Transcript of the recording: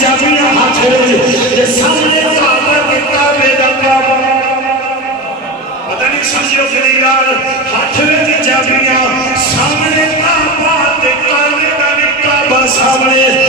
چابیاں ہاتھ ہوئے سامنے کعبہ کے کعبے دا کعبہ پتہ نہیں سمجھو کہ نہیں یار ہاتھ ہوئے چابیاں سامنے کعبہ کے کعبے دا کعبہ سامنے